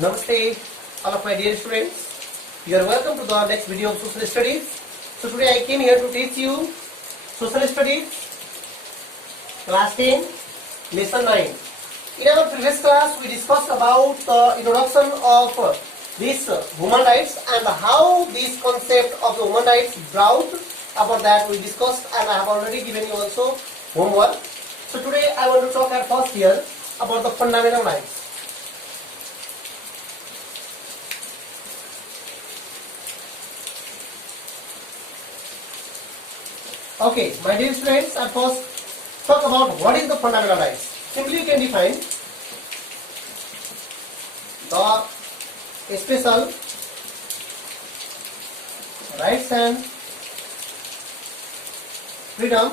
Namaste, all of my dear students. You are welcome to the next video of Social Studies. So today I came here to teach you Social Studies, Class 10, Lesson 9. In our previous class, we discussed about the introduction of these human rights and how this concept of the human rights brought. About that we discussed, and I have already given you also homework. So today I want to talk at first here about the fundamental rights. Okay, my dear students, at first talk about what is the fundamental rights. Simply you can define the special rights and freedom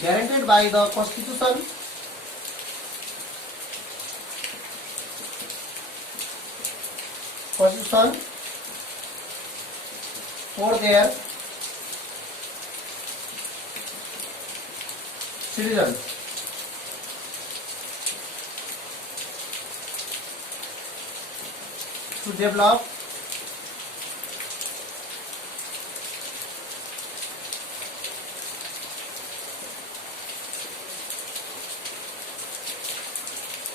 guaranteed by the Constitution for their citizens. To develop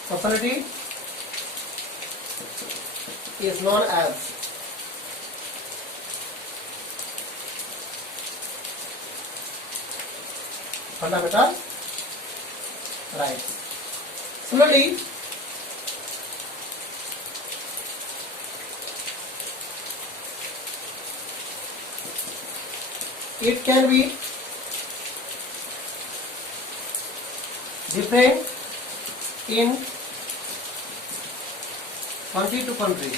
society is known as fundamental rights. Similarly, it can be different in country to country.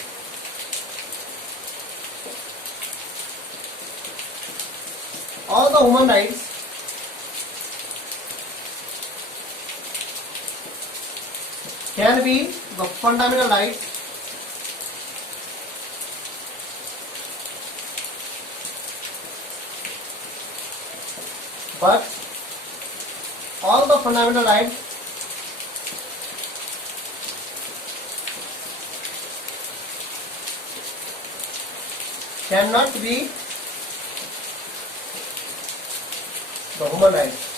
All the human rights can be the fundamental rights but all the fundamental rights cannot be the human rights.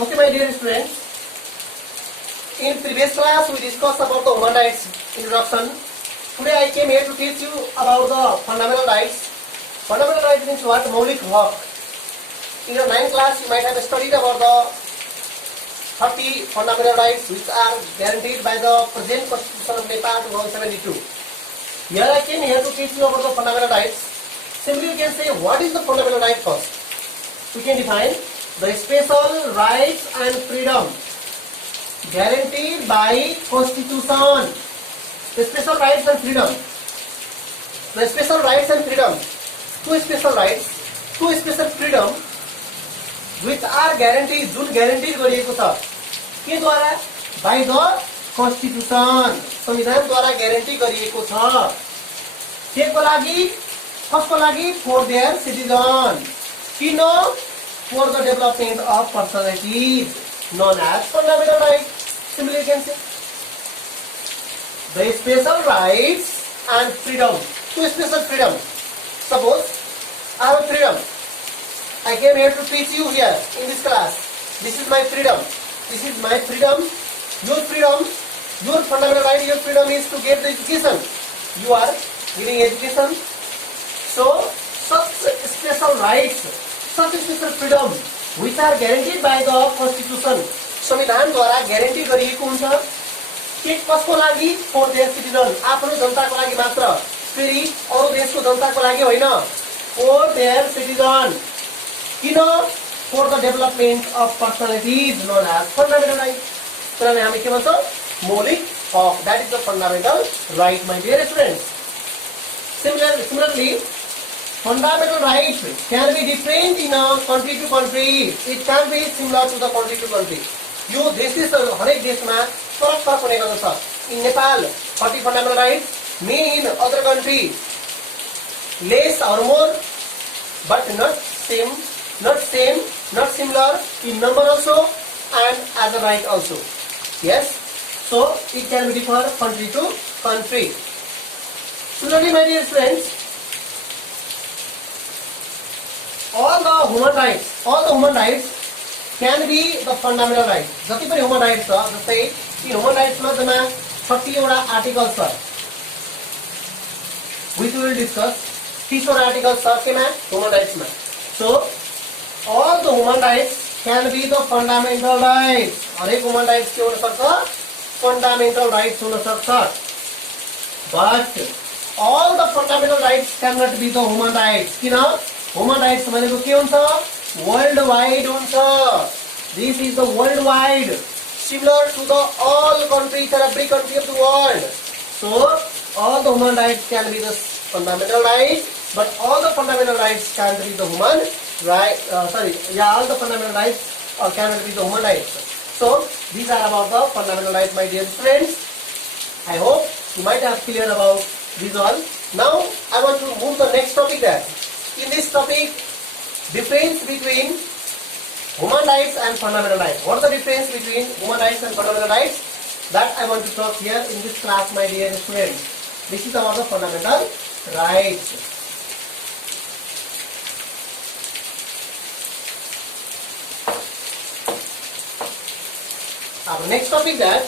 Okay, my dear students, in previous class we discussed about the human rights introduction. Today I came here to teach you about the fundamental rights. Fundamental rights means what? Maulik haq. In your 9th class you might have studied about the 30 fundamental rights which are guaranteed by the present Constitution of Nepal 2072. Here I came here to teach you about the fundamental rights. Simply you can say what is the fundamental right first. We can define the special rights and freedom guaranteed by Constitution. The special rights and freedom. The special rights and freedom. Two special rights, two special freedom which are guaranteed, Jun guaranteed गरिएको छ के द्वारा? By the Constitution. संविधान द्वारा guarantee गरिएको छ. के को लागि? कसको लागि? For their citizen. किन? For the development of personalities known as fundamental rights. Simply you can say the special rights and freedom. Two special freedom. Suppose I have a freedom. I came here to teach you here in this class. This is my freedom. This is my freedom. Your freedom, your fundamental right, your freedom is to get the education. You are getting education. So such special rights, such special freedom which are guaranteed by the Constitution, संविधान द्वारा guarantee गरिएको हुन्छ. के कसको लागि? For their citizen. आफ्नो जनताको लागि मात्र. फेरि अरू देशको जनताको लागि होइन. For their citizen. किन? For the development of personalities known as fundamental rights. त्यसलाई हामी के भन्छौँ? मौलिक हक. That is the fundamental right, my dear students. Similarly, fundamental rights can be different in a country to country. It can be similar to the country to country. यो देशहरू हरेक देशमा फरक फरक हुने गर्दछ. In Nepal, 30 fundamental rights. May in other country less or more. but not same, not similar in number also and as a right also. Yes, so it can be differ country to country. Similarly, my dear friends, all the human rights can be the fundamental rights. जति पनि human rights छ, जस्तै यी human rights मा जम्मा 30 वटा articles छ, which we will discuss. 30 वटा आर्टिकल्स छ केमा? human rights मा. So all the human rights can be the fundamental rights. हरेक human rights के हुन सक्छ? Fundamental rights हुन सक्छ. But all the fundamental rights cannot be the human rights. किन? Human rights भनेको के हुन्छ? Worldwide हुन्छ. This is the worldwide, similar to the all countries or every country of the world. So all the human rights can be the fundamental rights, but all the fundamental rights can't be the human right. All the fundamental rights cannot be the human rights. So these are about the fundamental rights, my dear friends. I hope you might have clear about this all. Now I want to move to the next topic. That in this topic, difference between human rights and fundamental rights. What is the difference between human rights and fundamental rights? That I want to talk here in this class, my dear students. This is about the fundamental rights. Our next topic that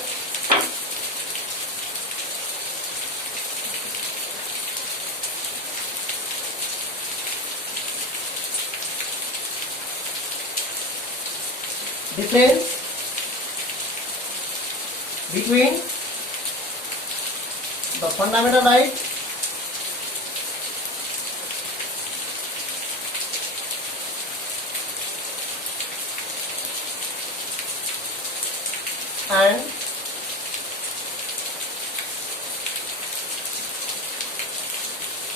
difference between the fundamental right and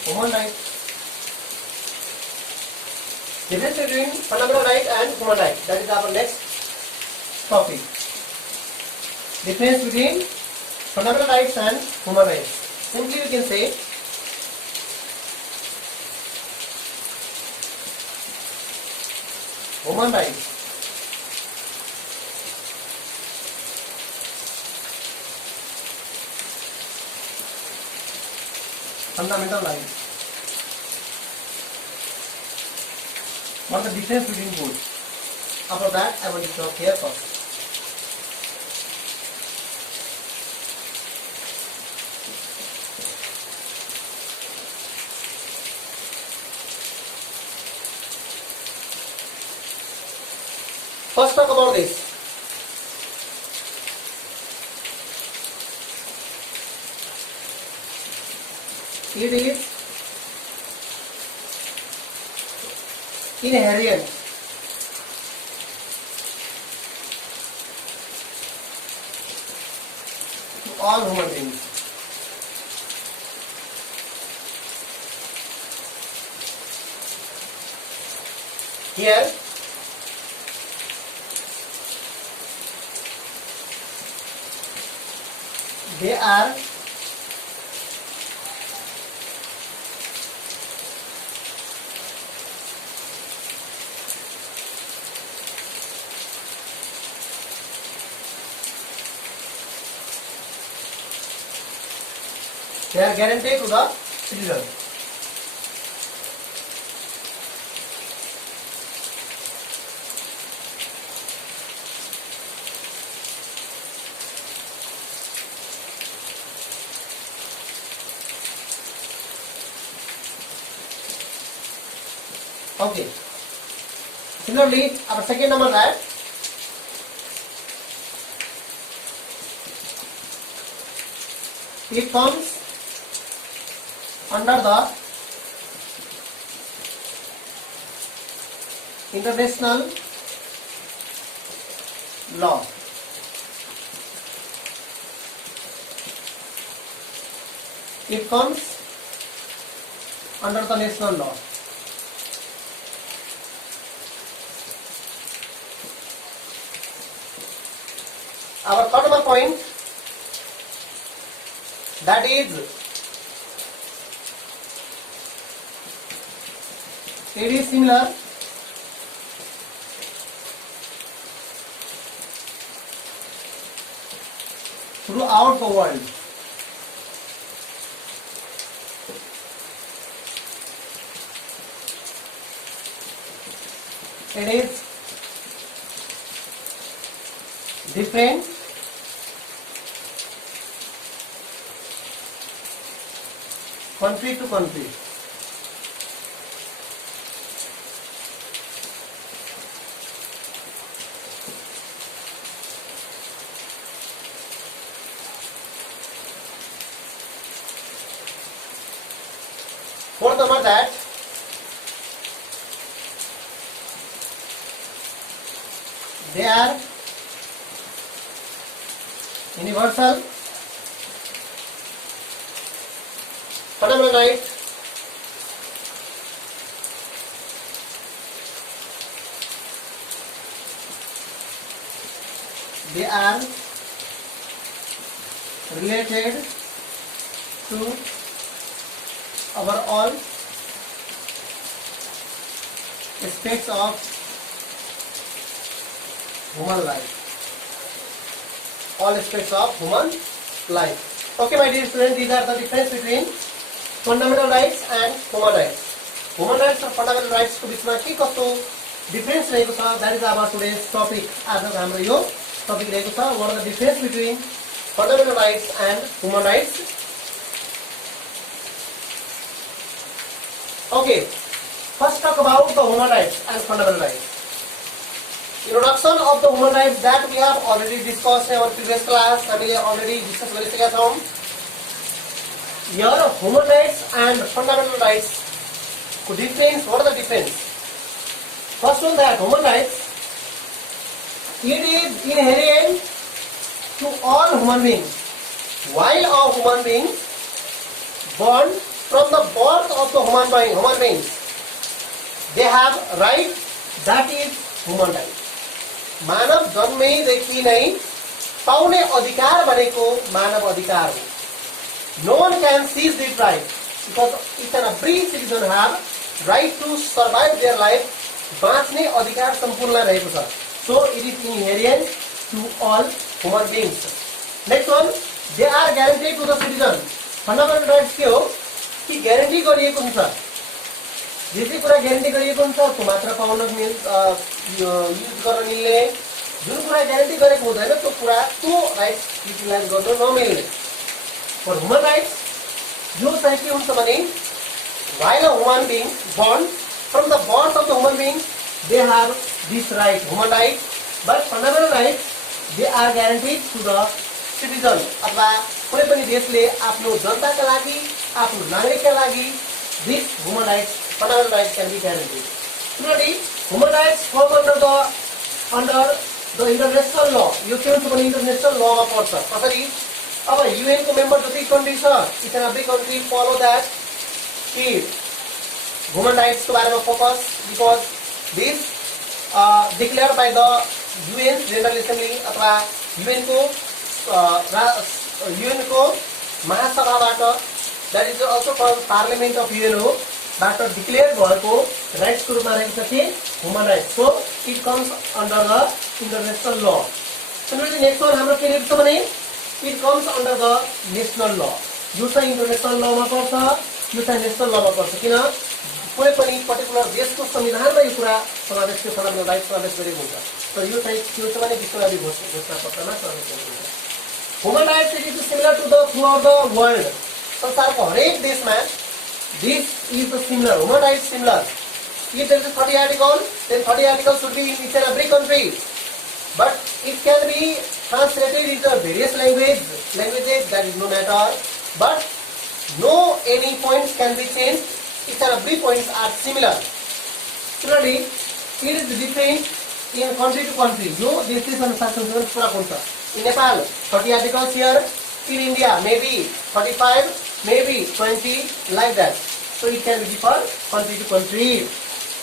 human right. Difference between fundamental right and human right. That is our next topic. Difference between fundamental rights and human rights. Simply we can say human rights fundamental rights. What is the difference between both? After that, I will talk here first. First, talk about this. It is inherent to all human beings. Here, they are guaranteed to the citizen. Okay. Similarly, our second number that it comes under the international law. It comes under the national law. Our third number point, that is It is similar throughout the world. It is different country to country. Furthermore, that they are universal fundamental rights they are related to our all aspects of human life. All aspects of human life. Okay, my dear students, these are the difference between fundamental rights and human rights. Human rights और fundamental rights को बीचमा के कस्तो difference रहेको छ, that is our today's topic. आजको हाम्रो यो topic रहेको छ, what are the difference between fundamental rights and human rights. Okay, first talk about the human rights and fundamental rights. Introduction of the human rights that we have already discussed in our previous class. हामीले already discuss गरिसकेका छौं. Here human rights and fundamental rights को difference, what are the difference? First one, that human rights, it is inherent to all human beings. While a human being born from the birth of the human beings, they have right, that is human right. मानव जन्मेदेखि नै पाउने अधिकार भनेको मानव अधिकार हो. No one can seize this right because each and every citizen have right to survive their life. बाँच्ने अधिकार सम्पूर्ण रहेको छ. So it is inherent to all human beings. Next one, they are guaranteed to the citizen. Fundamental rights के हो कि guarantee गरिएको हुन्छ. जे चाहिँ कुरा ग्यारेन्टी गरिएको हुन्छ त्यो मात्र पाउन युज गर्न मिल्ने, जुन कुरा ग्यारेन्टी गरेको हुँदैन त्यो कुरा त्यो राइट्स युटिलाइज गर्न नमिल्ने. फर ह्युमन राइट्स जो चाहिँ के हुन्छ भने while a human being born from the birth of the human being, they have this right, human right, but fundamental rights they are guaranteed to the citizen. अथवा कुनै पनि देशले आफ्नो जनताका लागि, आफ्नो नागरिकका लागि this human rights, fundamental rights can be guaranteed. Similarly, human rights come under the international law. यो के हुन्छ भने international law मा पर्छ. कसरी अब UN को member जति country छ, each and every country follow that कि human rights को बारेमा focus, because this declared by the UN General Assembly अथवा UN को महासभाबाट, that is also called Parliament of UN हो, बाट डिक्लेयर भएको राइट्स को रूपमा रहेको छ कि human rights. So it comes under the international law. Similarly next one हाम्रो के लेख्छ भने it comes under the national law. यो चाहिँ इंटरनेशनल लॉ मा पर्छ, यो चाहिँ नेशनल लॉ मा पर्छ. किन कुनै पनि पर्टिकुलर देशको संविधानमा यो कुरा समावेश छ, फन्डामेन्टल राइट्स समावेश गरेको हुन्छ. तर यो चाहिँ के छ भने विश्वव्यापी घोषणा पत्रमा समावेश गरेको हुन्छ. Human rights is similar to the throughout the world. संसारको हरेक देशमा this is the similar, human rights similar. If there is a 30 article, then 30 articles should be in each and every country. But it can be translated into various languages, that is no matter. But no any points can be changed. Each and every points are similar. Similarly, it is different in country to country. No, this is अनुसार संशोधन पूरा हुन्छ. In Nepal, 30 articles here. In India, maybe 35, maybe 20, like that. So it can be different country to country.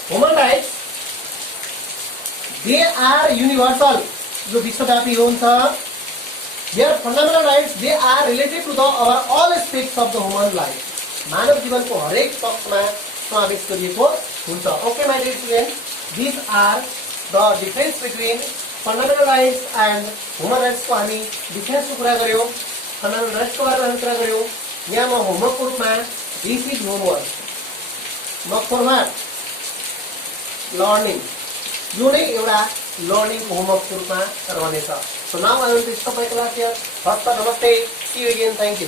Human rights, they are universal. जो विश्वव्यापी हुन्छ. Their fundamental rights, they are related to the our all aspects of the human life. मानव जीवनको हरेक पक्षमा समावेश गरिएको हुन्छ। Okay my dear student, this are the difference between fundamental rights and human राइट्सको हामी डिफरेन्सको कुरा गऱ्यौँ, फन्डामेन्टल राइट्सको बारेमा हामी कुरा गऱ्यौँ। यहाँ म होमवर्कको रूपमा दिस इज होमवर्क, म फर्माट लर्निङ, यो नै एउटा लर्निङको होमवर्कको रूपमा रहनेछ। सो नाउ आई विल स्टप माइ क्लास हियर। हस्त नमस्ते, सी यू अगेन, थ्याङ्क यू।